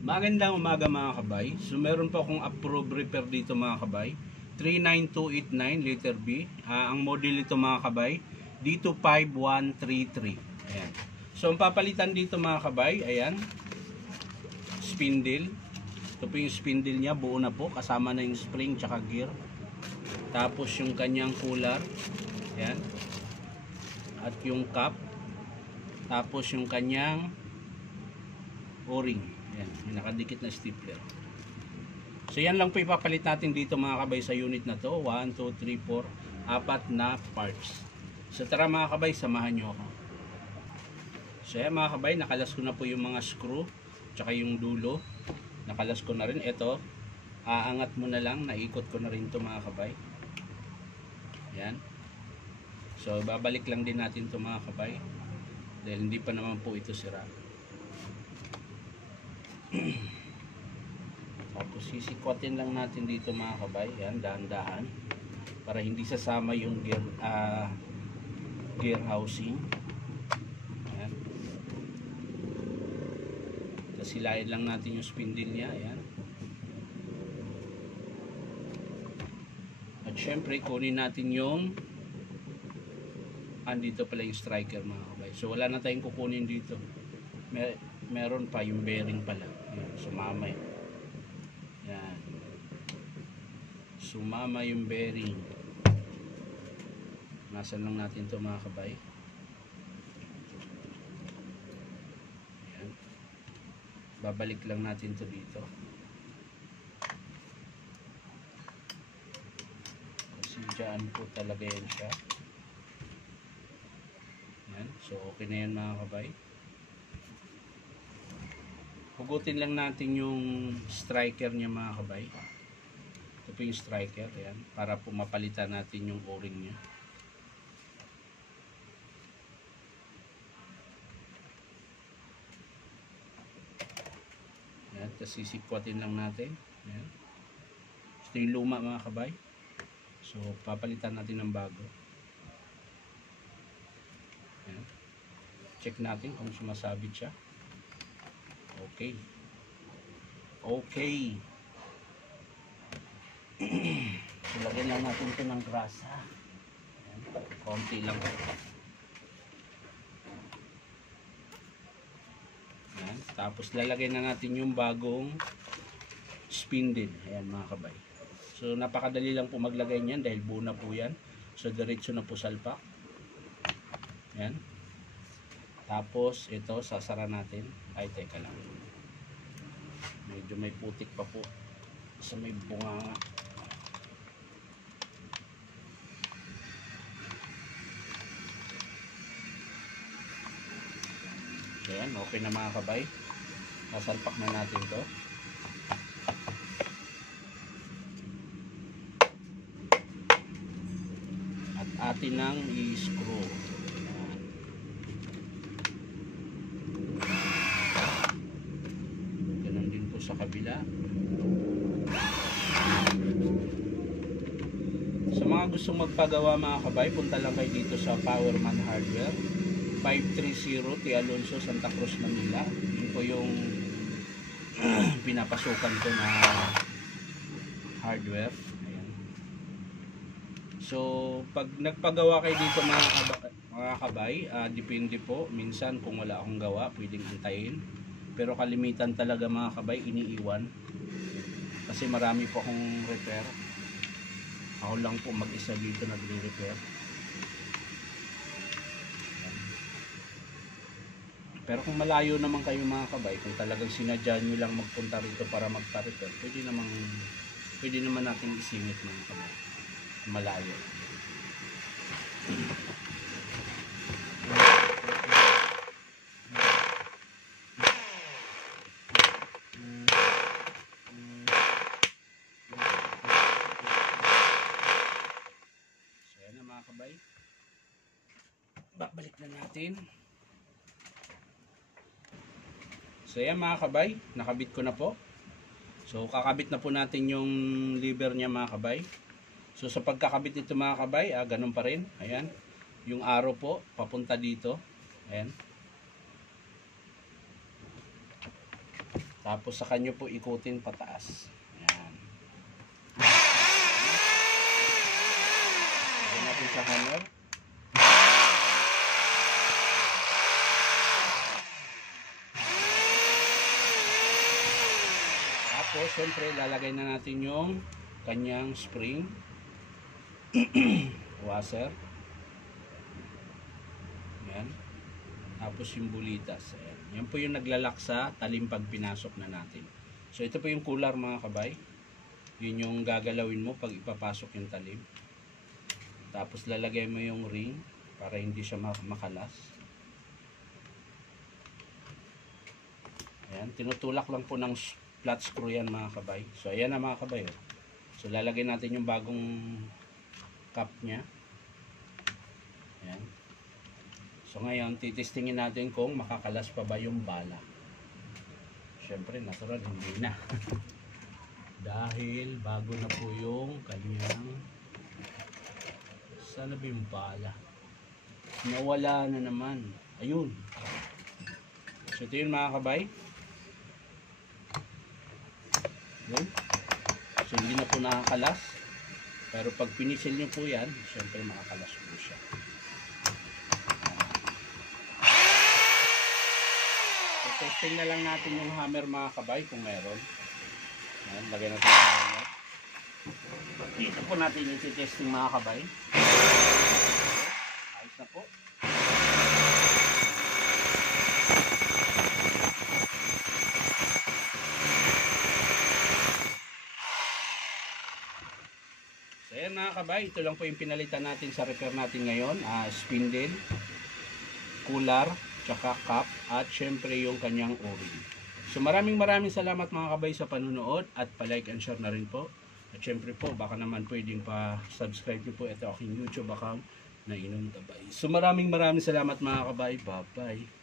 Magandang umaga mga kabay. So meron po akong approved repair dito mga kabay. 39289 letter B. Ang model nito mga kabay, D25133. Ayan. So ang papalitan dito mga kabay, ayan. Spindle. Ito po yung spindle niya, buo na po. Kasama na yung spring tsaka gear. Tapos yung kanyang cooler. Ayan. At yung cap. Tapos yung kanyang o-ring. Ayan, yung nakadikit na stapler. So yan lang po ipapalit natin dito mga kabay sa unit na to. 1, 2, 3, 4, apat na parts. So tara mga kabay, samahan nyo ako. So yan mga kabay, nakalas ko na po yung mga screw tsaka yung dulo. Nakalas ko na rin. Ito, aangat mo na lang, naikot ko na rin to mga kabay. Yan. So babalik lang din natin to mga kabay dahil hindi pa naman po ito sira. Tapos sisikwatin lang natin dito mga kabay, yan, dahan-dahan para hindi sasama yung gear housing. Yan. Tapos hilahin lang natin yung spindle nya, yan. At syempre kunin natin yung andito pala yung striker mga kabay. So wala na tayong kukunin dito. Meron pa yung bearing pala. Yan, sumama yun. Yan. Sumama yung bearing. Nasan lang natin to mga kabay. Yan. Babalik lang natin to dito. Kasi dyan po talaga yan siya. Yan. So okay na yan mga kabay. Hugutin lang natin yung striker niya mga kabay. Ito po yung striker, ayan, para po mapalitan natin yung o-ring niya. Ayan, tapos sisikwatin lang natin. Ayan. Ito yung luma mga kabay. So papalitan natin ng bago. Ayan. Check natin kung sumasabit siya. Okay. Okay. So, lagyan lang natin ito ng grasa. Ayan. Konti lang. Ayan. Tapos lalagyan na natin yung bagong spindle. Ayan mga kabay. So napakadali lang po maglagay niyan dahil buo na po yan. So diretso na po salpak. Ayan. Tapos ito sasara natin. Ay teka lang. Medyo may putik pa po sa may bunganga. So yan, okay na mga kabay. Nasalpak na natin to. At atin nang i-screw. Sa kabila. Sa mga gustong magpagawa mga kabay, punta lang kayo dito sa Powerman Hardware, 530 T. Alonso, Santa Cruz, Manila. Yun po yung pinapasukan ko na hardware. Ayan. So pag nagpagawa kayo dito mga kabay, depende po. Minsan kung wala akong gawa, pwedeng antayin. Pero kalimitan talaga mga kabay, iniiwan. Kasi marami po akong repair. Ako lang po mag-isa dito nagre-repair. Pero kung malayo naman kayo mga kabay, kung talagang sinadya nyo lang magpunta rito para magpa-repair, pwede naman natin isingit mga kabay. Malayo. Kabay, babalik na natin. So yan mga kabay, nakabit ko na po. So kakabit na po natin yung lever niya mga kabay. So sa pagkakabit nito mga kabay, ganun pa rin. Ayan, yung arrow po papunta dito. Ayan. Tapos sa kanyo po ikutin pataas. Yan. Lagyan natin sa hammer. Tapos syempre lalagay na natin yung kanyang spring washer. Yan. Tapos yung bulitas. Ayan. Yan po yung naglalak sa talim pag pinasok na natin. So ito po yung cooler mga kabay. Yun yung gagalawin mo pag ipapasok yung talim. Tapos lalagay mo yung ring para hindi siya makalas. Ayan. Tinutulak lang po ng flat screw yan mga kabay. So ayan na mga kabay. So lalagay natin yung bagong cap nya. Ayan. So ngayon, titestingin natin kung makakalas pa ba yung bala. Siyempre, natural, hindi na. Dahil bago na po yung kanyang sana ba yung bala. Nawala na naman. Ayun. So ito yun mga kabay. Ayun. So hindi na po nakakalas. Pero pag pinisil nyo po yan, siyempre makakalas po siya. Testing na lang natin yung hammer mga kabay kung meron. Ayan, lagay natin yung hammer. Dito po natin yung testing mga kabay. Ayos na po. So ayan mga kabay, ito lang po yung pinalitan natin sa repair natin ngayon. Spindle, cooler, tsaka cap, at syempre yung kanyang o-ring. So maraming salamat mga kabay sa panunood at pa-like and share na rin po. At syempre po, baka naman pwedeng pa-subscribe nyo po ito aking YouTube account na Inom Gabay. So maraming salamat mga kabay. Bye-bye.